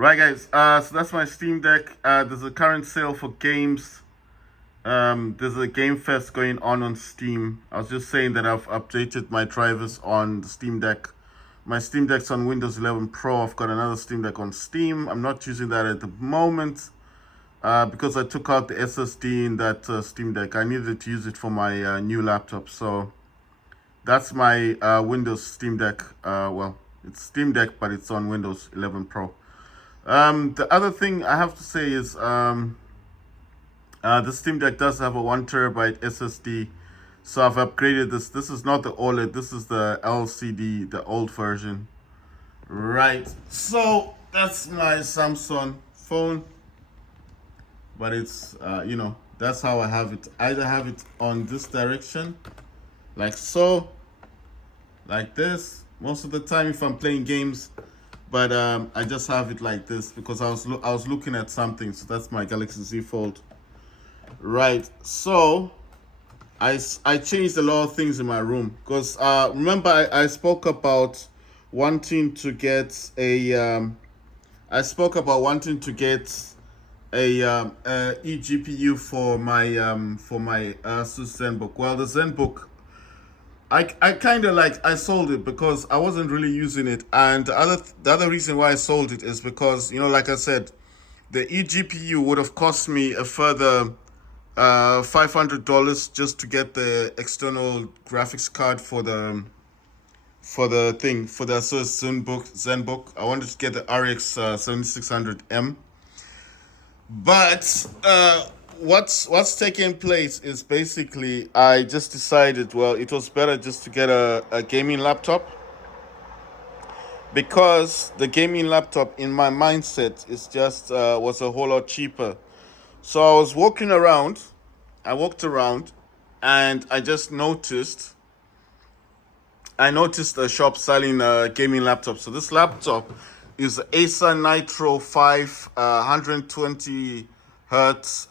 Right, guys. So that's my Steam Deck. There's a current sale for games. There's a Game Fest going on Steam. I was just saying that I've updated my drivers on the Steam Deck. My Steam Deck's on Windows 11 Pro. I've got another Steam Deck on Steam. I'm not using that at the moment because I took out the SSD in that Steam Deck. I needed to use it for my new laptop. So that's my Windows Steam Deck. Well, it's Steam Deck, but it's on Windows 11 Pro. The other thing I have to say is the Steam Deck does have a 1 TB SSD, so I've upgraded this. This is not the OLED, this is the LCD, the old version. Right, so that's my Samsung phone, but it's, that's how I have it. Either have it on this direction, like so, like this, most of the time if I'm playing games. But I just have it like this because I was looking at something. So that's my Galaxy Z Fold. Right. So I changed a lot of things in my room because remember I spoke about wanting to get a eGPU for my Asus ZenBook. Well, the ZenBook, I kind of I sold it because I wasn't really using it, and the other reason why I sold it is because, like I said, the eGPU would have cost me a further $500 just to get the external graphics card for the Asus ZenBook. I wanted to get the RX 7600M, but what's taking place is basically I just decided, well, it was better just to get a gaming laptop, because the gaming laptop in my mindset is just was a whole lot cheaper. So I walked around, and I noticed a shop selling a gaming laptop. So this laptop is Acer Nitro 5, 120 hertz.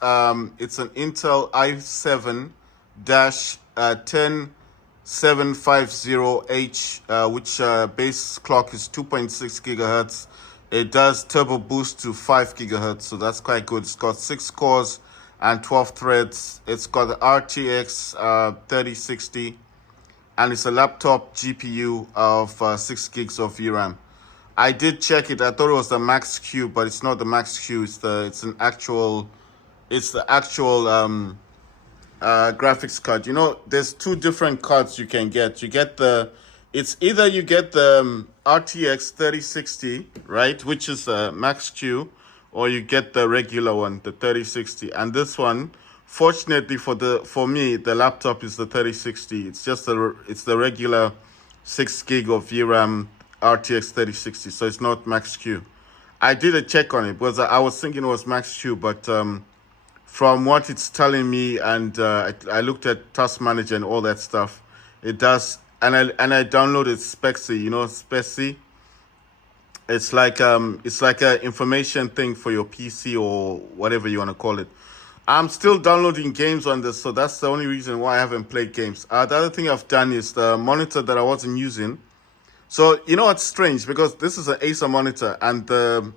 It's an Intel i7-10750H, which base clock is 2.6 gigahertz. It does turbo boost to 5 gigahertz, so that's quite good. It's got 6 cores and 12 threads. It's got the RTX 3060, and it's a laptop GPU of 6 gigs of VRAM. I did check it. I thought it was the Max Q, but it's not the Max Q. It's the actual graphics card. There's two different cards you can get. It's either you get the RTX 3060, right, which is a Max Q, or you get the regular one, the 3060. And this one, fortunately for me, the laptop is the 3060. It's just it's the regular 6 gig of VRAM RTX 3060, so it's not Max Q. I did a check on it because I was thinking it was Max Q, but from what it's telling me, and I looked at Task Manager and all that stuff, it does. And I downloaded Spexy. Spexy. It's like a information thing for your PC or whatever you want to call it. I'm still downloading games on this, so that's the only reason why I haven't played games. The other thing I've done is the monitor that I wasn't using. So what's strange, because this is an Acer monitor and the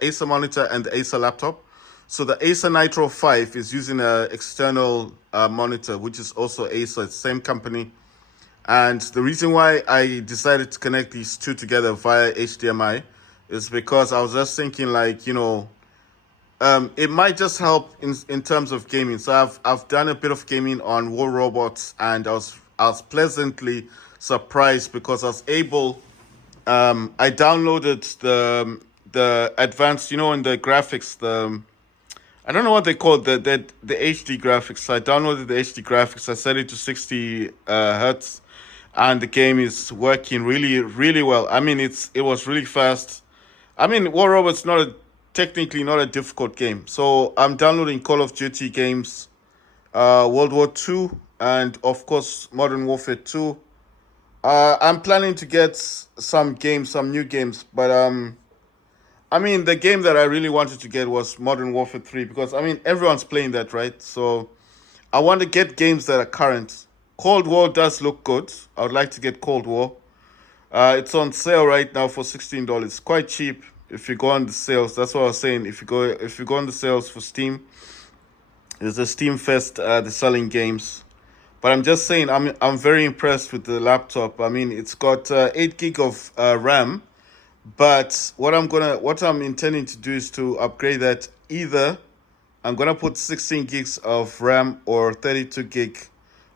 Acer monitor and the Acer laptop. So the Acer Nitro 5 is using an external monitor, which is also Acer, it's the same company. And the reason why I decided to connect these two together via HDMI is because I was just thinking, it might just help in terms of gaming. So I've done a bit of gaming on War Robots, and I was pleasantly surprised because I was able. I downloaded the advanced, in the graphics, I don't know what they call the HD graphics. So I downloaded the HD graphics. I set it to 60 hertz, and the game is working really, really well. I mean, it was really fast. I mean, War Robots technically not a difficult game. So I'm downloading Call of Duty games, World War II, and of course Modern Warfare 2. I'm planning to get some new games, but I mean, the game that I really wanted to get was Modern Warfare 3, because everyone's playing that, right? So I want to get games that are current. Cold War does look good. I would like to get Cold War. It's on sale right now for $16. Quite cheap. if you go on the sales, that's what I was saying. If you go on the sales for Steam, there's a Steam Fest. They're selling games. But I'm just saying, I'm very impressed with the laptop. I mean, it's got 8 gig of RAM. But what I'm intending to do is to upgrade that. Either I'm gonna put 16 gigs of RAM or 32 gig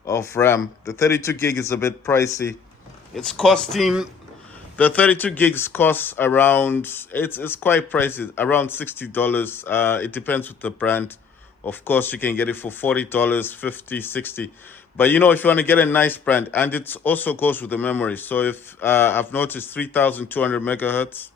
of RAM. The 32 gig is a bit pricey. It's costing the 32 gigs costs around, it's quite pricey, around $60. It depends with the brand. Of course, you can get it for $40, 50, 60. But if you want to get a nice brand, and it also goes with the memory. So if I've noticed 3200 megahertz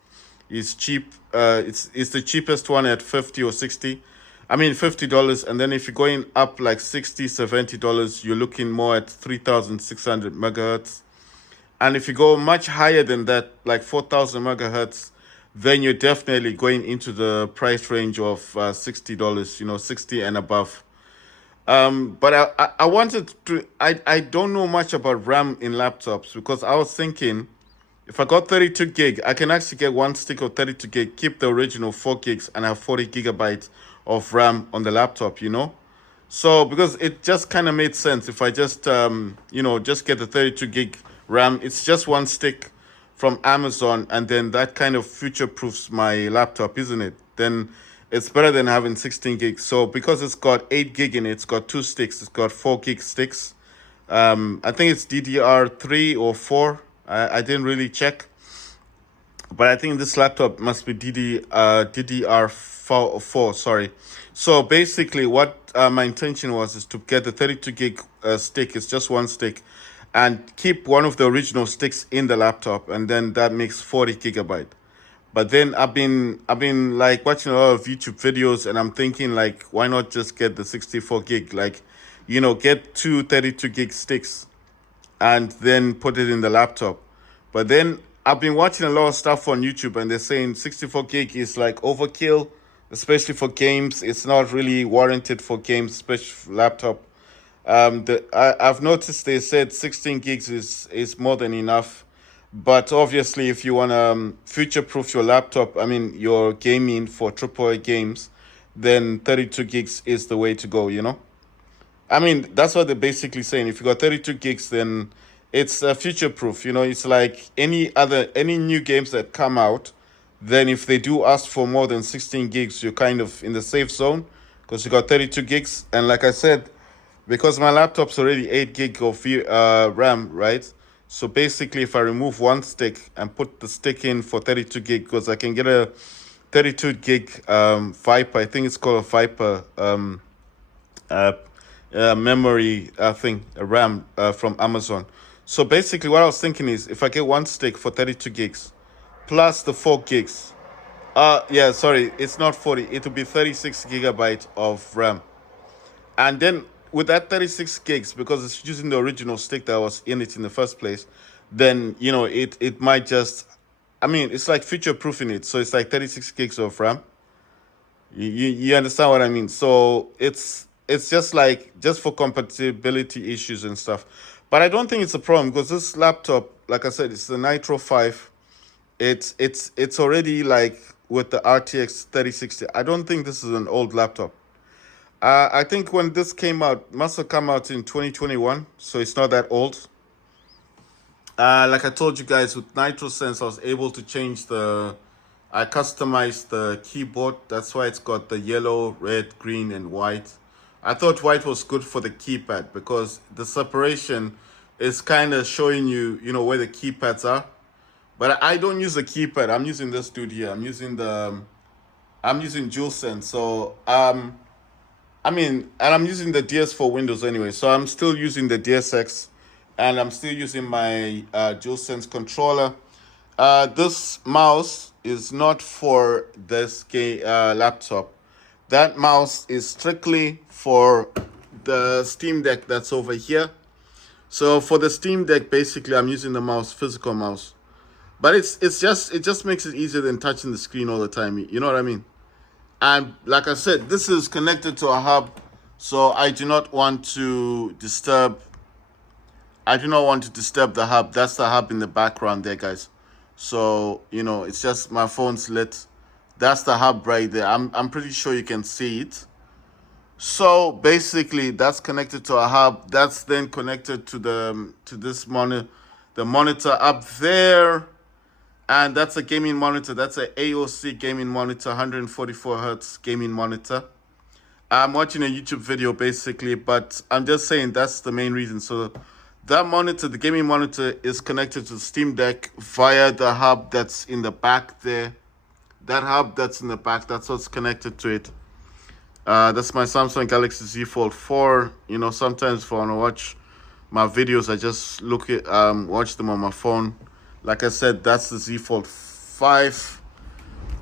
is cheap. It's the cheapest one at 50 or 60. I mean $50, and then if you're going up like 60, $70, you're looking more at 3600 megahertz. And if you go much higher than that, like 4000 megahertz, then you're definitely going into the price range of $60, 60 and above. But I wanted to, I don't know much about RAM in laptops because I was thinking if I got 32 gig, I can actually get one stick of 32 gig, keep the original 4 gigs, and have 40 gigabytes of RAM on the laptop. So because it just kind of made sense if I just just get the 32 gig RAM. It's just one stick from Amazon, and then that kind of future proofs my laptop, isn't it? Then it's better than having 16 gigs. So because it's got 8 gig in it, it's got two sticks. It's got 4 gig sticks. I think it's DDR3 or 4. I didn't really check, but I think this laptop must be DDR4. Sorry. So basically, what my intention was is to get the 32 gig stick. It's just one stick, and keep one of the original sticks in the laptop, and then that makes 40 gigabyte. But then I've been like watching a lot of YouTube videos, and I'm thinking like, why not just get the 64 gig? Like, get two 32 gig sticks and then put it in the laptop. But then I've been watching a lot of stuff on YouTube, and they're saying 64 gig is like overkill, especially for games. It's not really warranted for games, especially for laptop. I've noticed they said 16 gigs is more than enough. But obviously, if you want to future proof your laptop, I mean, your gaming for AAA games, then 32 gigs is the way to go. I mean, that's what they're basically saying. If you got 32 gigs, then it's future proof. It's like any new games that come out. Then if they do ask for more than 16 gigs, you're kind of in the safe zone because you got 32 gigs. And like I said, because my laptop's already 8 gig of RAM, right? So basically, if I remove one stick and put the stick in for 32 gig, because I can get a 32 gig Viper, I think it's called a Viper uh, memory thing, a RAM from Amazon. So basically, what I was thinking is if I get one stick for 32 gigs plus the 4 gigs, yeah, sorry, it's not 40, it will be 36 gigabyte of RAM. And then with that 36 gigs, because it's using the original stick that was in it in the first place, then it might just, I mean, it's like future proofing it. So it's like 36 gigs of RAM. You understand what I mean? So it's just for compatibility issues and stuff. But I don't think it's a problem because this laptop, like I said, it's the Nitro 5. It's already like with the RTX 3060. I don't think this is an old laptop. I think when this came out, must have come out in 2021, so it's not that old. Like I told you guys, with NitroSense, I was able to I customized the keyboard. That's why it's got the yellow, red, green, and white. I thought white was good for the keypad because the separation is kind of showing you, where the keypads are. But I don't use the keypad. I'm using this dude here. I'm using DualSense. So, and I'm using the DS for Windows anyway, so I'm still using the DSX, and I'm still using my DualSense controller. This mouse is not for this laptop. That mouse is strictly for the Steam Deck that's over here. So for the Steam Deck, basically, I'm using the physical mouse. But it just makes it easier than touching the screen all the time. You know what I mean? And like I said, this is connected to a hub, so I do not want to disturb the hub. That's the hub in the background there, guys. So, it's just my phone's lit. That's the hub right there. I'm pretty sure you can see it. So basically, that's connected to a hub. That's then connected to this monitor, the monitor up there, and that's a gaming monitor. That's a AOC gaming monitor, 144 hertz gaming monitor. I'm watching a YouTube video basically, but I'm just saying that's the main reason. So that monitor, the gaming monitor, is connected to the Steam Deck via the hub that's in the back there. That hub that's in the back, that's what's connected to it. That's my Samsung Galaxy Z Fold 4. You know, sometimes if I want to watch my videos, I just watch them on my phone. Like I said, that's the Z Fold 5.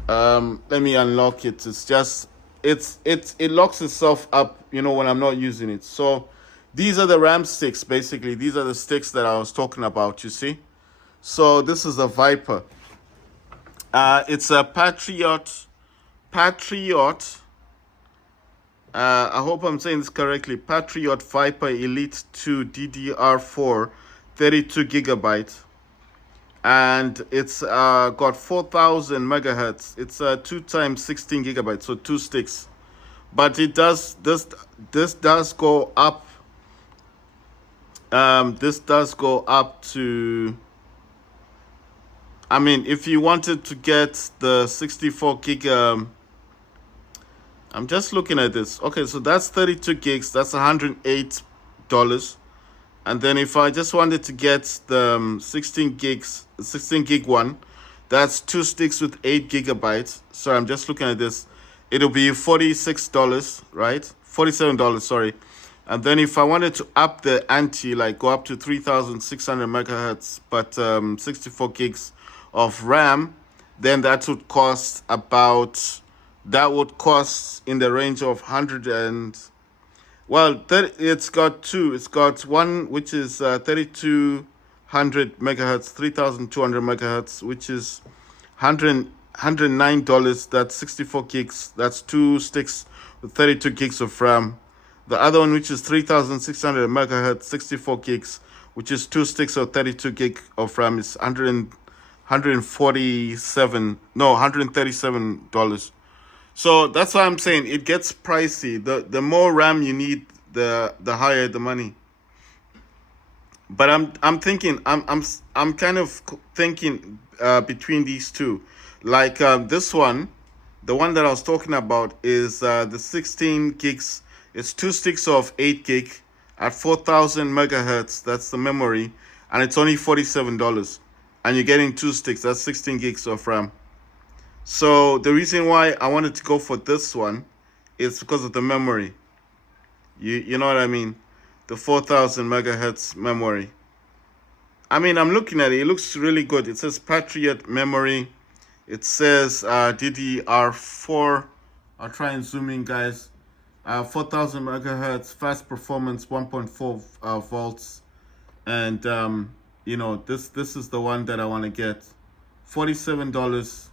Let me unlock it. It's just it locks itself up, you know, when I'm not using it. So these are the RAM sticks, basically. These are the sticks that I was talking about, you see. So this is a Viper. It's a Patriot. I hope I'm saying this correctly. Patriot Viper Elite 2 DDR4, 32 gigabyte, and it's got 4,000 megahertz. It's 2 times 16 gigabytes, so 2 sticks. But it does this does go up. This does go up to. I mean, if you wanted to get the 64 gig, I'm just looking at this. Okay, so that's 32 gigs. That's $108. And then if I just wanted to get the 16 gig one, that's 2 sticks with 8 gigabytes. Sorry, I'm just looking at this. It'll be $46, right? $47, sorry. And then if I wanted to up the ante, like go up to 3,600 megahertz, but 64 gigs of RAM, then that would cost in the range of 100 and, well, it's got two. It's got one which is 3,200 megahertz, 3,200 megahertz, which is $109. That's 64 gigs. That's 2 sticks with 32 gigs of RAM. The other one, which is 3,600 megahertz, 64 gigs, which is 2 sticks of 32 gig of RAM, is $137. So that's why I'm saying it gets pricey. The more RAM you need, the higher the money. But I'm kind of thinking between these two. Like this one, the one that I was talking about is the 16 gigs. It's 2 sticks of 8 gig at 4,000 megahertz. That's the memory, and it's only $47. And you're getting 2 sticks. That's 16 gigs of RAM. So the reason why I wanted to go for this one is because of the memory. You know what I mean? The 4,000 megahertz memory. I mean, I'm looking at it. It looks really good. It says Patriot memory. It says DDR4. I'll try and zoom in, guys. 4,000 megahertz, fast performance, 1.4 volts. And, you know, this is the one that I want to get. $47.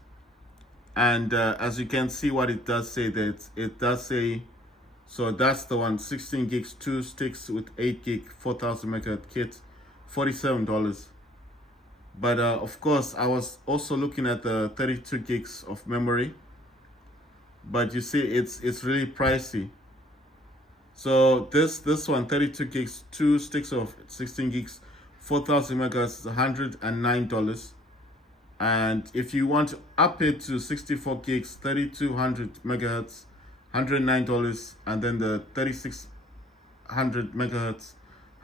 And as you can see, what it does say, that it does say, so that's the one, 16 gigs, 2 sticks with 8 gig, 4,000 megahertz kit, $47. But of course, I was also looking at the 32 gigs of memory. But you see, it's really pricey. So this one, 32 gigs, 2 sticks of 16 gigs, 4,000 megahertz is $109. And if you want to up it to 64 gigs, 3,200 megahertz, $109, and then the 3,600 megahertz,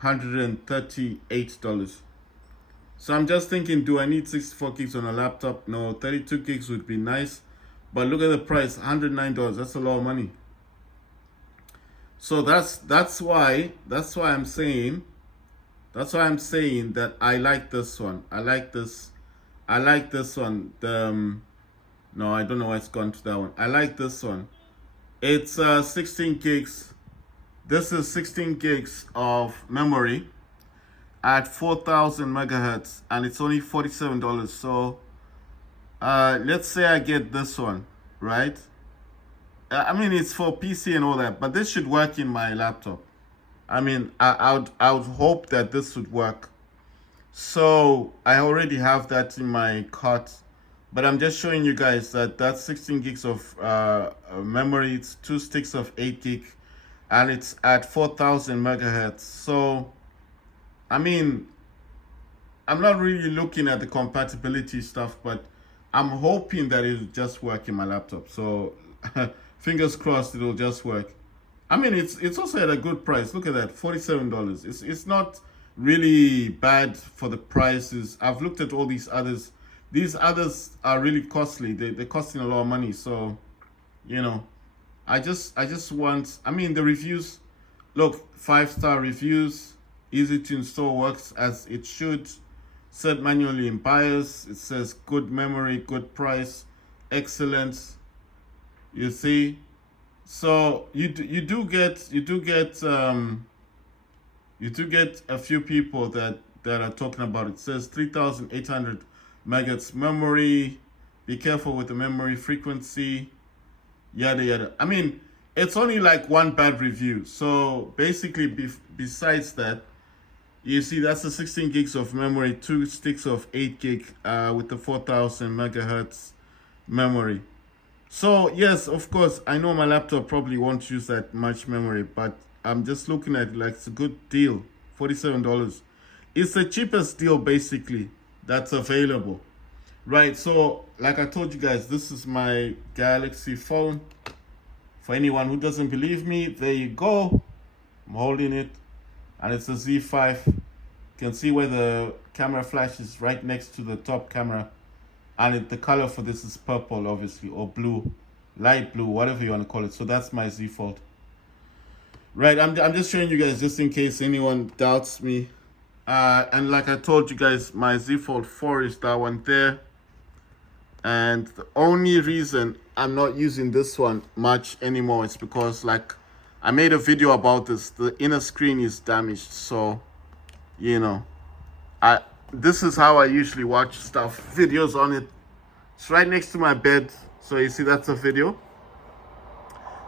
$138. So I'm just thinking, do I need 64 gigs on a laptop? No, 32 gigs would be nice. But look at the price, $109. That's a lot of money. So that's why I'm saying that I like this one. I like this one. No, I don't know why it's gone to that one. I like this one. It's 16 gigs. This is 16 gigs of memory at 4,000 megahertz, and it's only $47. So let's say I get this one, right? I mean, it's for PC and all that, but this should work in my laptop. I mean, I would hope that this would work. So I already have that in my cart But I'm just showing you guys that that's 16 gigs of memory. It's 2 sticks of 8 gig, and it's at 4,000 megahertz. So, I mean, I'm not really looking at the compatibility stuff, but I'm hoping that it'll just work in my laptop. So, fingers crossed it'll just work. I mean, it's also at a good price. Look at that, $47. It's not really bad for the prices. I've looked at all these others. These others are really costly. They're costing a lot of money. So, you know, I just want. I mean, the reviews. Look, 5-star reviews. Easy to install, works as it should. Set manually in BIOS. It says good memory, good price, excellent. You see. So you do get a few people that are talking about it. It says 3,800 megahertz memory. Be careful with the memory frequency. Yada yada. I mean, it's only like one bad review. So basically, besides that, you see that's the 16 gigs of memory, 2 sticks of 8 gig with the 4,000 megahertz memory. So yes, of course, I know my laptop probably won't use that much memory, but I'm just looking at it like it's a good deal, $47. It's the cheapest deal basically that's available, right? So like I told you guys, this is my Galaxy phone. For anyone who doesn't believe me, there you go. I'm holding it, and it's a Z5. You can see where the camera flash is right next to the top camera. And the color for this is purple, obviously, or blue, light blue, whatever you want to call it. So that's my Z Fold. Right, I'm just showing you guys just in case anyone doubts me. And like I told you guys, my Z Fold 4 is that one there. And the only reason I'm not using this one much anymore is because, like, I made a video about this. The inner screen is damaged, so, you know, this is how I usually watch stuff, videos on it. It's right next to my bed, so you see that's a video.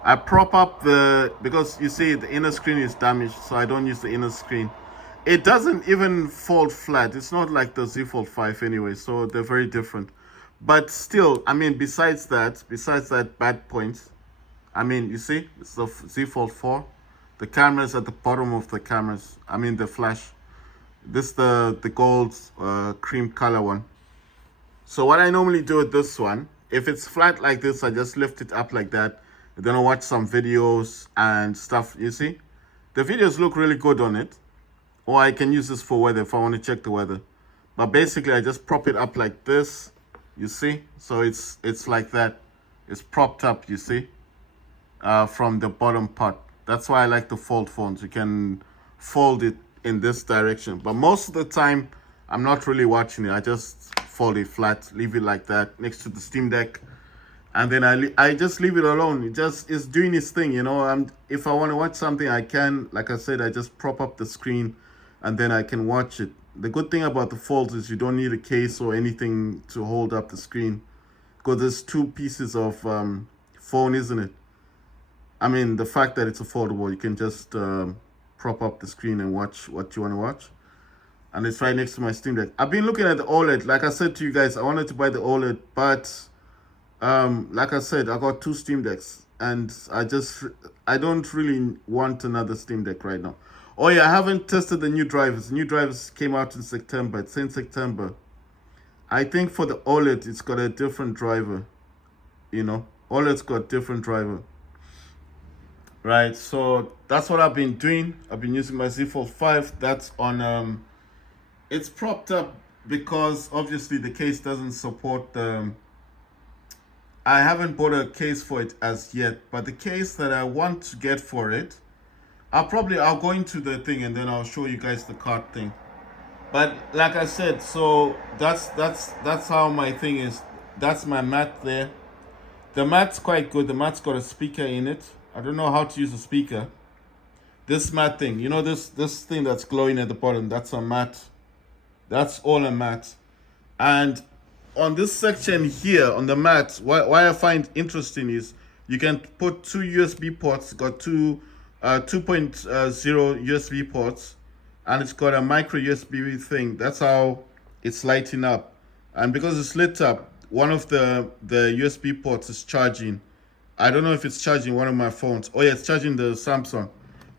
I prop up because you see the inner screen is damaged, so I don't use the inner screen. It doesn't even fold flat. It's not like the Z Fold 5 anyway, so they're very different. But still, I mean, besides that bad point, I mean, you see, it's the Z Fold 4. The camera's at the bottom of the cameras. I mean, the flash. This the gold cream color one. So what I normally do with this one, if it's flat like this, I just lift it up like that. Then I watch some videos and stuff. You see, the videos look really good on it. Or I can use this for weather if I want to check the weather. But basically, I just prop it up like this. You see, so it's like that. It's propped up. You see, from the bottom part. That's why I like the fold phones. You can fold it in this direction, but most of the time I'm not really watching it. I just fold it flat, leave it like that next to the Steam Deck, and then I just leave it alone. It's doing its thing, you know. If I want to watch something, I can. Like I said, I just prop up the screen and then I can watch it. The good thing about the folds is you don't need a case or anything to hold up the screen, because there's 2 pieces of phone, isn't it? I mean, the fact that it's a foldable, you can just prop up the screen and watch what you want to watch. And it's right next to my Steam Deck. I've been looking at the OLED. Like I said to you guys, I wanted to buy the OLED, but like I said, I got 2 Steam Decks, and I don't really want another Steam Deck right now. Oh yeah, I haven't tested the new drivers. The new drivers came out in September. It's in September. I think for the OLED, it's got a different driver. You know, OLED's got different driver. Right, so that's what I've been doing. I've been using my Z Fold 5. That's on, it's propped up because obviously the case doesn't support the, I haven't bought a case for it as yet, but the case that I want to get for it, I'll go into the thing and then I'll show you guys the card thing. But like I said, so that's how my thing is. That's my mat there. The mat's quite good. The mat's got a speaker in it. I don't know how to use a speaker. This mat thing, you know, this thing that's glowing at the bottom, that's a mat. That's all a mat. And on this section here, on the mat, why I find interesting is you can put 2 USB ports. Got two 2.0 USB ports, and it's got a micro USB thing. That's how it's lighting up. And because it's lit up, one of the USB ports is charging. I don't know if it's charging one of my phones. Oh yeah, it's charging the Samsung.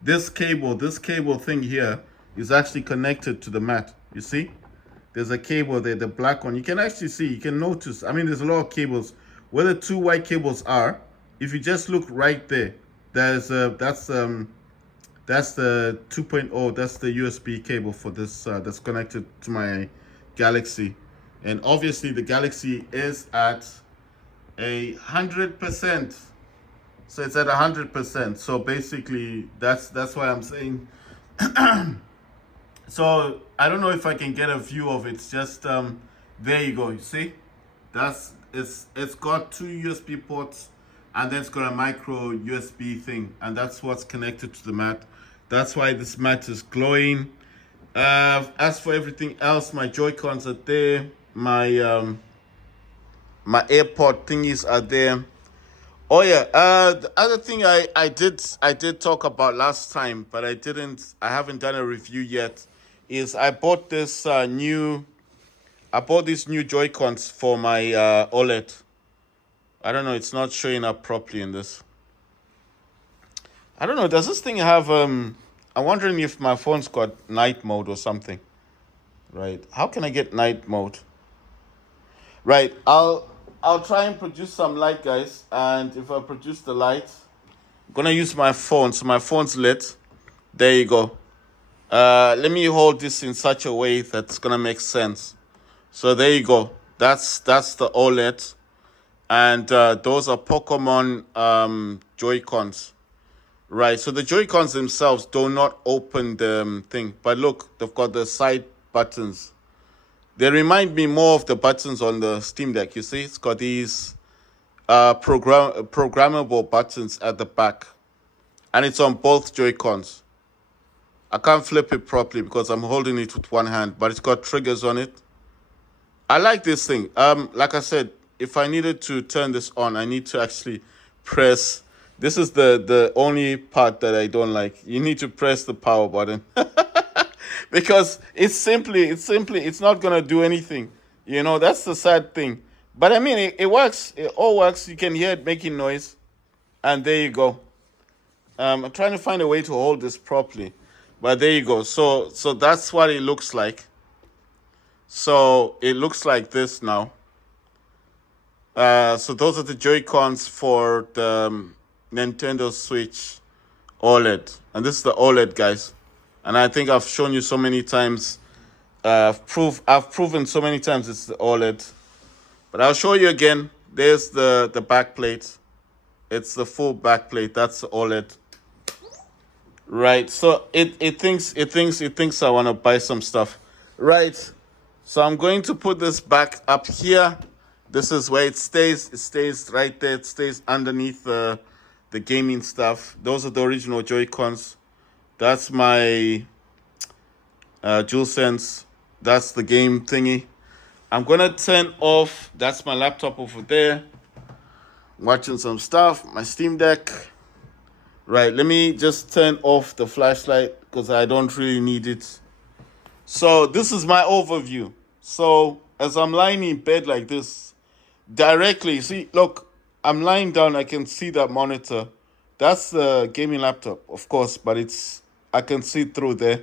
This cable thing here is actually connected to the mat. You see? There's a cable there, the black one. You can actually see, you can notice. I mean, there's a lot of cables. Where the two white cables are, if you just look right there, there's that's the 2.0. That's the USB cable for this that's connected to my Galaxy, and obviously the Galaxy is at 100%. So it's at 100%. So basically, that's why I'm saying. So I don't know if I can get a view of it. It's just there you go. You see, it's got two USB ports, and then it's got a micro USB thing, and that's what's connected to the mat. That's why this mat is glowing. As for everything else, my Joy-Cons are there. My my AirPod thingies are there. Oh yeah, the other thing I did talk about last time, but I haven't done a review yet, is I bought these new Joy-Cons for my OLED. I don't know, it's not showing up properly in this. I don't know, does this thing have I'm wondering if my phone's got night mode or something. Right. How can I get night mode? Right. I'll try and produce some light, guys. And if I produce the light, I'm gonna use my phone. So my phone's lit. There you go. Let me hold this in such a way that's gonna make sense. So there you go. That's the OLED, and those are Pokemon Joy-Cons. Right. So the Joy-Cons themselves do not open the thing, but look, they've got the side buttons. They remind me more of the buttons on the Steam Deck. You see, it's got these programmable buttons at the back, and it's on both Joy-Cons. I can't flip it properly because I'm holding it with one hand, but it's got triggers on it. I like this thing. Like I said, if I needed to turn this on, I need to actually press. This is the only part that I don't like. You need to press the power button. Because it's not gonna do anything. You know, that's the sad thing. But I mean, it works. It all works. You can hear it making noise, and there you go. I'm trying to find a way to hold this properly, but there you go. So that's what it looks like. So it looks like this now. So those are the Joy-Cons for the Nintendo Switch OLED, and this is the OLED, guys. And I think I've shown you so many times. I've proven so many times it's the OLED. But I'll show you again. There's the back plate. It's the full back plate. That's the OLED. Right. So it thinks I want to buy some stuff. Right. So I'm going to put this back up here. This is where it stays. It stays right there. It stays underneath the gaming stuff. Those are the original Joy-Cons. That's my DualSense. That's the game thingy. I'm going to turn off. That's my laptop over there. Watching some stuff. My Steam Deck. Right, let me just turn off the flashlight because I don't really need it. So this is my overview. So as I'm lying in bed like this, directly, see, look, I'm lying down. I can see that monitor. That's the gaming laptop, of course, but I can see through there.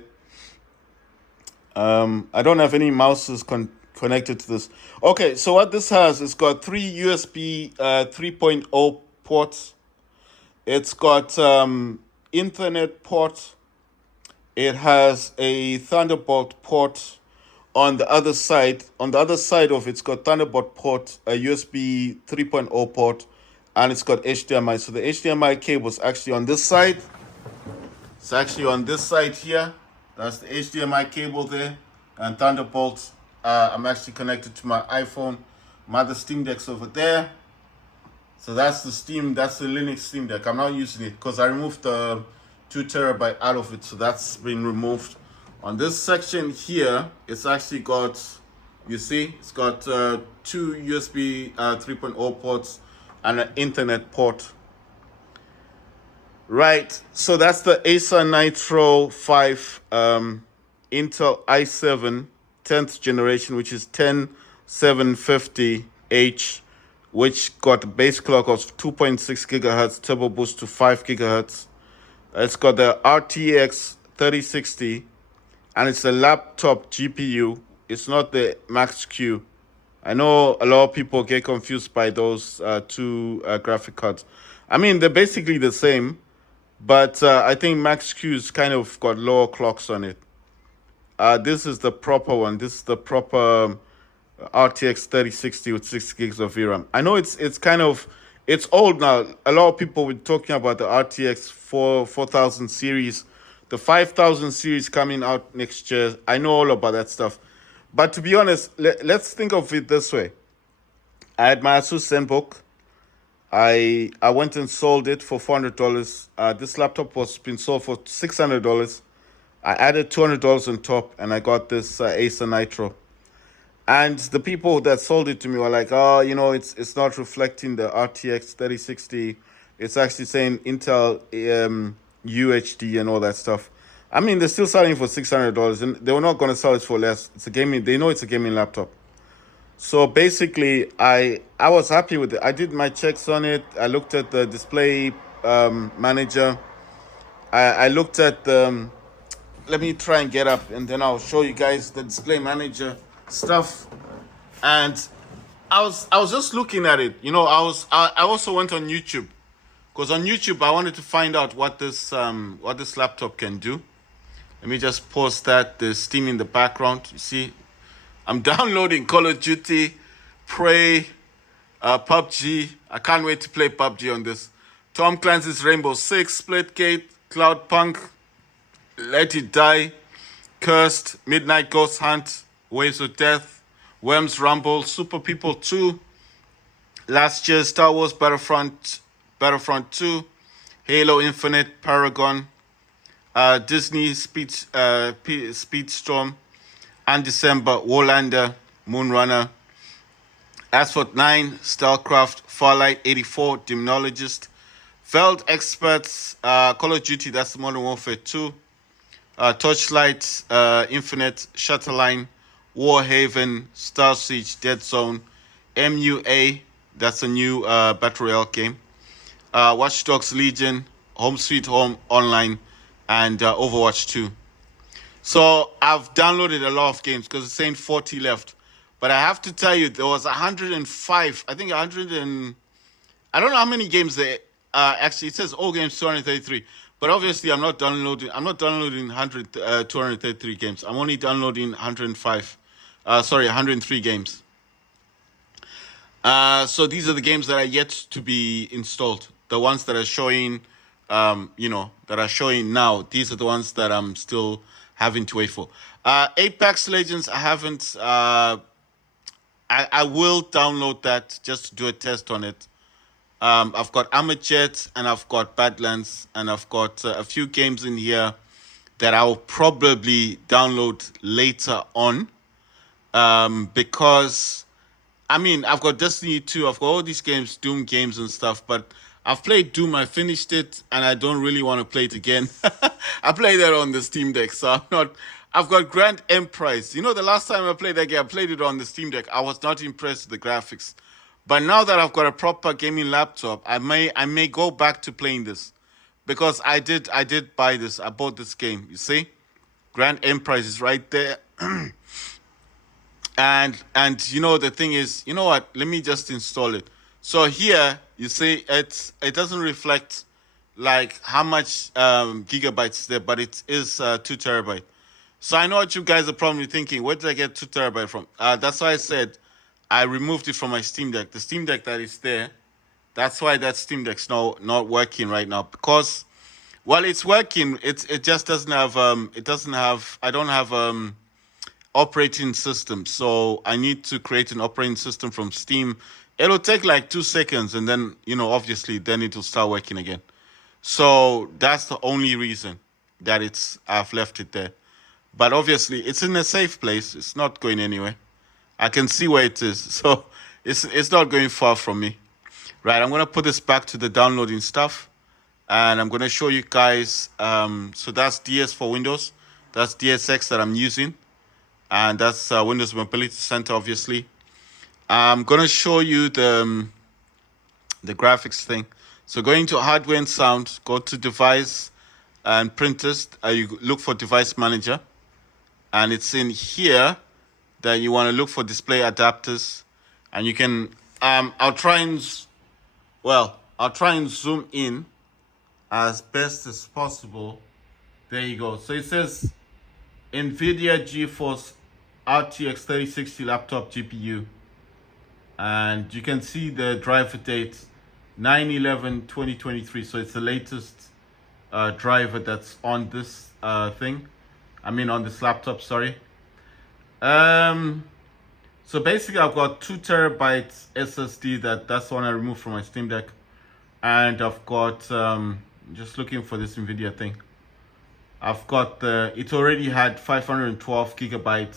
I don't have any mouses connected to this. Okay, so what this has, it's got three USB 3.0 ports. It's got Ethernet port. It has a Thunderbolt port on the other side. On the other side of it's got Thunderbolt port, a USB 3.0 port, and it's got HDMI. So the HDMI cable is actually on this side. It's actually on this side here. That's the HDMI cable there. And Thunderbolt, I'm actually connected to my iPhone. My other Steam Deck's over there. So that's the Linux Steam Deck. I'm not using it because I removed the 2 terabyte out of it. So that's been removed. On this section here, it's actually got, you see, it's got 2 USB 3.0 ports and an Ethernet port. Right, so that's the Acer Nitro 5 Intel i7 10th generation, which is 10750H. H, which got a base clock of 2.6 gigahertz, turbo boost to 5 gigahertz. It's got the RTX 3060, and it's a laptop GPU. It's not the Max Q. I know a lot of people get confused by those two graphic cards. I mean, they're basically the same, but I think Max Q's kind of got lower clocks on it. This is the proper one. This is the proper RTX 3060 with 6 gigs of VRAM. I know it's kind of it's old now. A lot of people were talking about the RTX 4000 series, the 5000 series coming out next year. I know all about that stuff. But to be honest, let's think of it this way. I had my Asus ZenBook. I went and sold it for $400. This laptop was been sold for $600. I added $200 on top, and I got this Acer Nitro. And the people that sold it to me were like, "Oh, you know, it's not reflecting the RTX 3060. It's actually saying Intel UHD and all that stuff." I mean, they're still selling for $600, and they were not going to sell it for less. It's a gaming. They know it's a gaming laptop. So basically, I was happy with it. I did my checks on it. I looked at the display manager. I looked at the. Let me try and get up, and then I'll show you guys the display manager stuff. And I was just looking at it. You know, I also went on YouTube, because on YouTube I wanted to find out what this laptop can do. Let me just pause that. There's Steam in the background. You see, I'm downloading Call of Duty, Prey, PUBG. I can't wait to play PUBG on this. Tom Clancy's Rainbow Six, Splitgate, Cloudpunk, Let It Die, Cursed, Midnight Ghost Hunt, Waves of Death, Worms Rumble, Super People 2, last year's Star Wars Battlefront 2, Halo Infinite, Paragon, Disney Speedstorm, and December, Warlander, Moonrunner, Asphalt 9, Starcraft, Farlight 84, Demonologist, Veld Experts, Call of Duty, that's Modern Warfare 2, Torchlight, Infinite, Shutterline, Warhaven, Star Siege, Dead Zone, MUA, that's a new Battle Royale game, Watch Dogs Legion, Home Sweet Home Online, and Overwatch 2. So I've downloaded a lot of games because it's saying 40 left. But I have to tell you, there was 105, I think 100 and... I don't know how many games there... actually, it says all games 233. But obviously, I'm not downloading 233 games. I'm only downloading 103 games. So these are the games that are yet to be installed. The ones that are showing, that are showing now. These are the ones that I'm still having to wait for. Apex Legends, I haven't. I will download that just to do a test on it. I've got Armajet, and I've got Badlands, and I've got a few games in here that I'll probably download later on. Because, I mean, I've got Destiny 2, I've got all these games, Doom games and stuff, but I've played Doom, I finished it, and I don't really want to play it again. I played that on the Steam Deck, so I'm not... I've got Grand Emprise. You know, the last time I played that game, I played it on the Steam Deck. I was not impressed with the graphics. But now that I've got a proper gaming laptop, I may go back to playing this. Because I did buy this. I bought this game, you see? Grand Emprise is right there. And you know, the thing is, you know what? Let me just install it. So here, you see, it doesn't reflect like how much gigabytes is there, but it is 2 terabyte. So I know what you guys are probably thinking. Where did I get 2 terabyte from? That's why I said I removed it from my Steam Deck. The Steam Deck that is there, that's why that Steam Deck's not working right now. Because, well, it's working. It just doesn't have I don't have operating system. So I need to create an operating system from Steam. It'll take like 2 seconds, and then, you know, obviously then it'll start working again. So that's the only reason that I've left it there. But obviously, it's in a safe place. It's not going anywhere. I can see where it is. So it's not going far from me. Right, I'm going to put this back to the downloading stuff. And I'm going to show you guys. So that's DS for Windows. That's DSX that I'm using. And that's Windows Mobility Center, obviously. I'm gonna show you the graphics thing. So going to hardware and sound, go to device and printers. You look for device manager, and it's in here that you want to look for display adapters, and you can. I'll try and zoom in as best as possible. There you go. So it says NVIDIA GeForce RTX 3060 laptop GPU. And you can see the driver date 9/11/2023. So it's the latest driver that's on this thing. I mean on this laptop, sorry. So basically I've got 2 TB SSD, that's the one I removed from my Steam Deck. And I've got just looking for this NVIDIA thing. I've got it already had 512 GB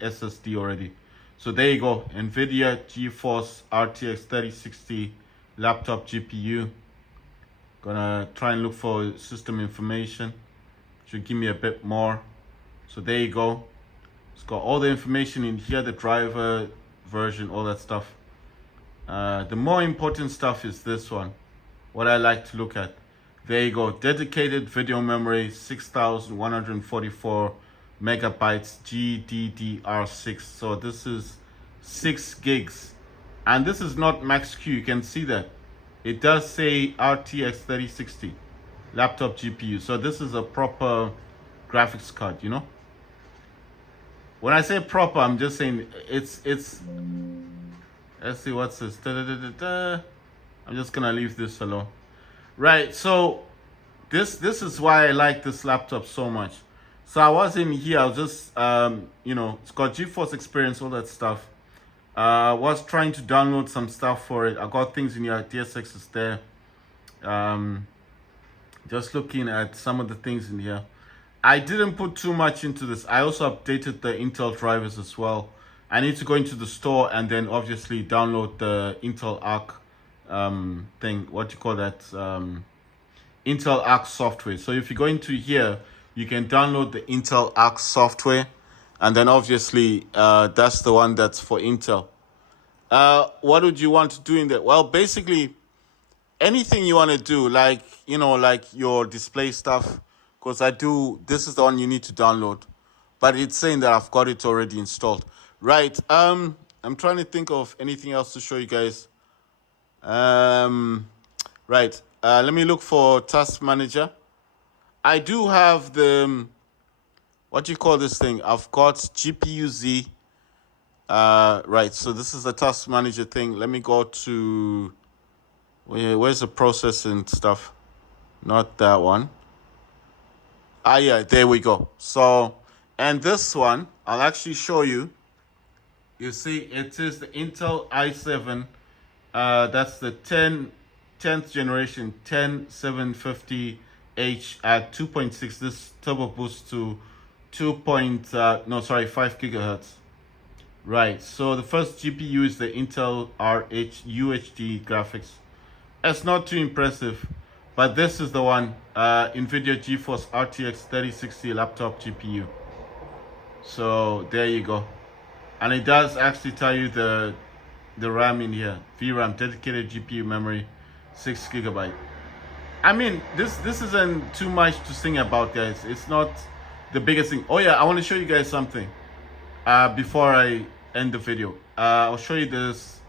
SSD already. So there you go, NVIDIA GeForce RTX 3060 laptop GPU. Gonna try and look for system information. Should give me a bit more. So there you go. It's got all the information in here, the driver version, all that stuff. The more important stuff is this one, what I like to look at. There you go, dedicated video memory, 6,144 megabytes GDDR6. So this is 6 gigs, and this is not max Q. You can see that it does say RTX 3060 laptop GPU. So this is a proper graphics card, you know. When I say proper, I'm just saying it's let's see, what's this? I'm just gonna leave this alone. Right, so this is why I like this laptop so much. So I was in here, I was just it's got GeForce Experience, all that stuff. I was trying to download some stuff for it. I got things in here, DSX is there. Just looking at some of the things in here. I didn't put too much into this. I also updated the Intel drivers as well. I need to go into the store and then obviously download the Intel Arc thing, what you call that, Intel Arc software. So if you go into here, you can download the Intel Arc software, and then obviously that's the one that's for Intel. What would you want to do in there? Well, basically anything you want to do, like like your display stuff, because this is the one you need to download, but it's saying that I've got it already installed. Right, I'm trying to think of anything else to show you guys. Right, let me look for task manager. I do have the what do you call this thing? I've got GPU Z. Right, so this is the task manager thing. Let me go to where's the processing stuff? Not that one. Yeah, there we go. So, and this one I'll actually show you. You see, it is the Intel i7. That's the 10th generation 10750H at 2.6. This turbo boost to 5 gigahertz. Right. So the first GPU is the Intel UHD graphics. It's not too impressive, but this is the one, NVIDIA GeForce RTX 3060 laptop GPU. So there you go. And it does actually tell you the RAM in here. VRAM, dedicated GPU memory, 6 GB. I mean, this isn't too much to sing about, guys. It's not the biggest thing. Oh yeah, I want to show you guys something before I end the video. I'll show you this.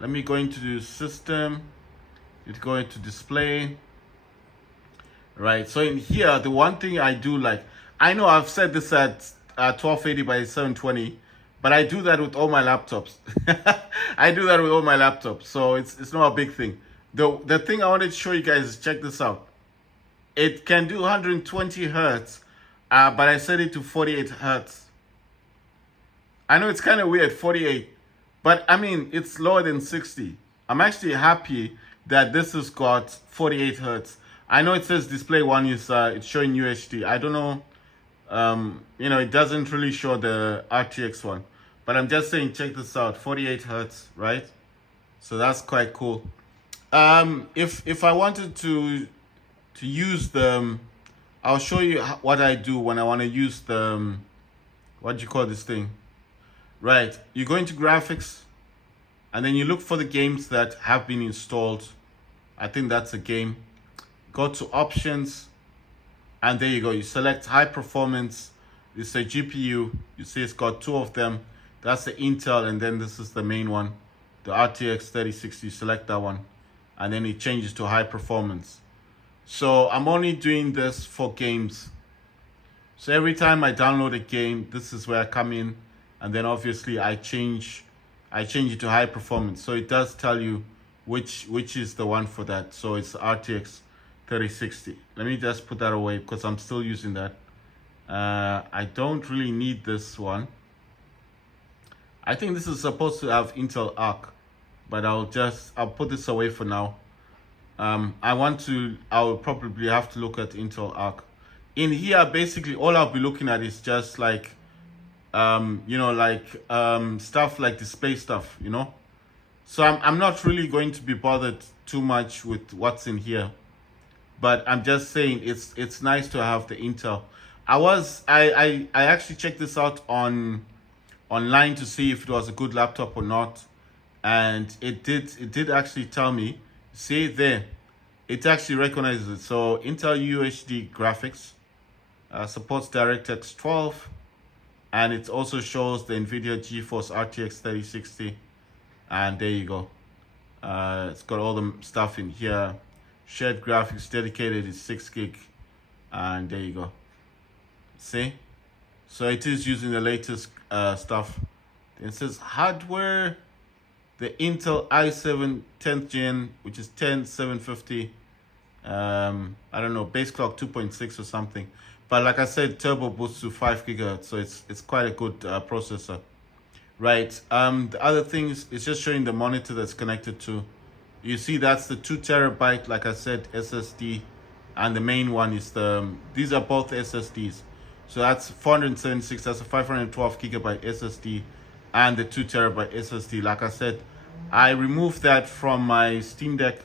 Let me go into system. It's going to display. Right, so in here, the one thing I do like, I know I've said this at 1280 by 720, but I do that with all my laptops. I do that with all my laptops, so it's not a big thing. The thing I wanted to show you guys is, check this out. It can do 120 hertz, but I set it to 48 hertz. I know it's kind of weird, 48, but I mean, it's lower than 60. I'm actually happy that this has got 48 hertz. I know it says display one is it's showing UHD. I don't know, it doesn't really show the RTX one, but I'm just saying, check this out, 48 hertz, right? So that's quite cool. If I wanted to use the, I'll show you what I do when I want to use the, what do you call this thing? Right, you go into graphics, and then you look for the games that have been installed. I think that's a game. Go to options, and there you go. You select high performance. It's a GPU. You see it's got two of them. That's the Intel, and then this is the main one, the RTX 3060. Select that one, and then it changes to high performance. So I'm only doing this for games. So every time I download a game, this is where I come in, and then obviously I change it to high performance. So it does tell you which is the one for that. So it's RTX 3060. Let me just put that away because I'm still using that. I don't really need this one. I think this is supposed to have Intel Arc, but I'll put this away for now. I'll probably have to look at Intel Arc. In here, basically, all I'll be looking at is just like, stuff like display stuff, So I'm not really going to be bothered too much with what's in here, but I'm just saying it's nice to have the Intel. I actually checked this out online to see if it was a good laptop or not, and it did actually tell me. See there, it actually recognizes it. So Intel UHD graphics, supports DirectX 12, and it also shows the NVIDIA GeForce RTX 3060, and there you go. It's got all the stuff in here. Shared graphics dedicated is 6 gig, and there you go. See? So it is using the latest stuff. It says hardware, the Intel i7 10th gen, which is 10750. I don't know, base clock 2.6 or something. But like I said, turbo boost to 5 gigahertz, so it's quite a good processor. Right. The other thing is it's just showing the monitor that's connected to. You see that's the 2 terabyte, like I said, SSD, and the main one is these are both SSDs. So that's 476, that's a 512 gigabyte SSD, and the 2 terabyte SSD. Like I said, I removed that from my Steam Deck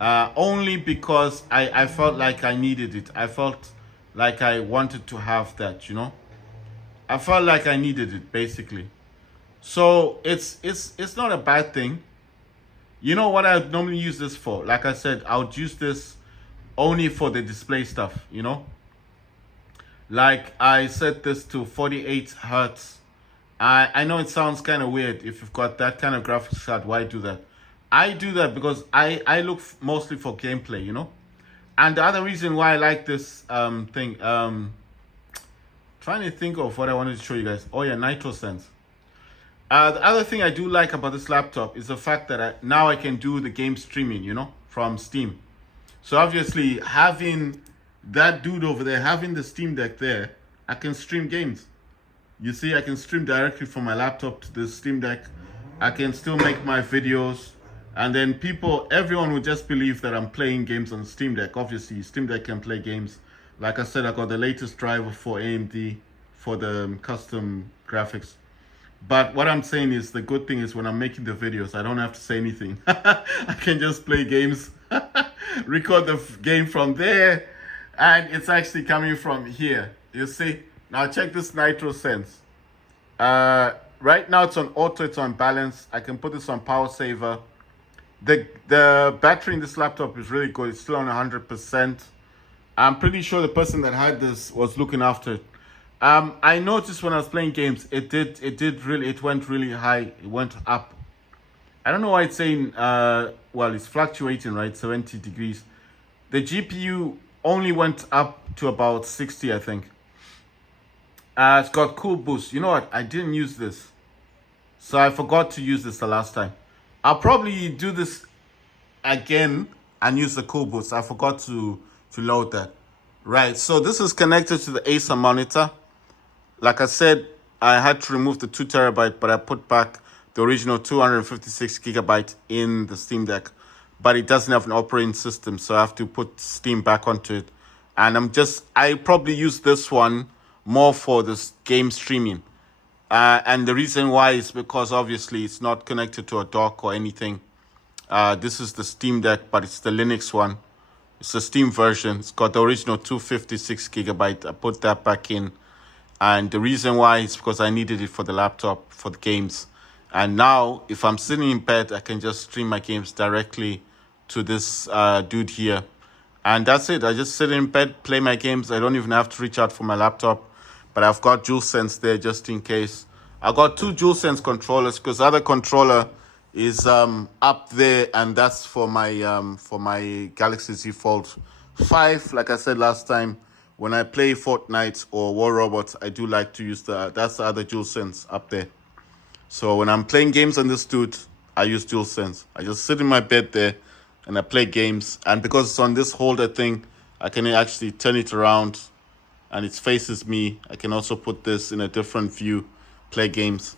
only because I felt like I needed it. I felt like I wanted to have that, I felt like I needed it, basically. So it's not a bad thing. You know what I normally use this for? Like I said, I would use this only for the display stuff, Like I set this to 48 hertz. I know it sounds kind of weird if you've got that kind of graphics card. Why do that? I do that because I look mostly for gameplay, And the other reason why I like this thing, trying to think of what I wanted to show you guys. Oh yeah, Nitro Sense. The other thing I do like about this laptop is the fact that now I can do the game streaming, from Steam. So obviously having that dude over there, having the Steam Deck there, I can stream games. You see, I can stream directly from my laptop to the Steam Deck. I can still make my videos. And then everyone would just believe that I'm playing games on Steam Deck. Obviously, Steam Deck can play games. Like I said, I got the latest driver for AMD for the custom graphics. But what I'm saying is, the good thing is when I'm making the videos, I don't have to say anything. I can just play games, record the game from there, and it's actually coming from here. You see? Now check this Nitro Sense. Right now it's on auto, it's on balance. I can put this on power saver. The battery in this laptop is really good. It's still on 100%. I'm pretty sure the person that had this was looking after it. I noticed when I was playing games, it went really high. It went up. I don't know why it's saying, it's fluctuating, right? 70 degrees. The GPU only went up to about 60, I think. It's got cool boost. You know what? I didn't use this. So I forgot to use this the last time. I'll probably do this again and use the cool boost. I forgot to load that. Right, so this is connected to the Acer monitor. Like I said, I had to remove the 2 terabyte, but I put back the original 256 gigabyte in the Steam Deck. But it doesn't have an operating system, so I have to put Steam back onto it. And I probably use this one more for this game streaming. And the reason why is because obviously it's not connected to a dock or anything. This is the Steam Deck, but it's the Linux one. It's the Steam version. It's got the original 256 gigabyte. I put that back in. And the reason why is because I needed it for the laptop, for the games. And now, if I'm sitting in bed, I can just stream my games directly to this dude here. And that's it. I just sit in bed, play my games. I don't even have to reach out for my laptop. But I've got DualSense there just in case. I got two DualSense controllers because the other controller is up there, and that's for my Galaxy Z Fold 5. Like I said last time, when I play Fortnite or War Robots, I do like to use that's the other DualSense up there. So when I'm playing games on this dude, I use DualSense. I just sit in my bed there and I play games. And because it's on this holder thing, I can actually turn it around and it faces me. I can also put this in a different view, play games.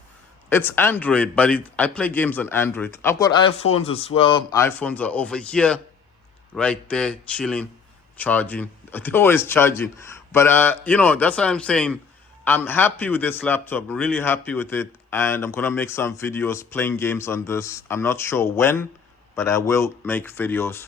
It's Android, but I play games on Android. I've got iPhones as well. iPhones are over here, right there, chilling, charging. They're always charging. But, that's why I'm saying I'm happy with this laptop, really happy with it. And I'm going to make some videos playing games on this. I'm not sure when, but I will make videos.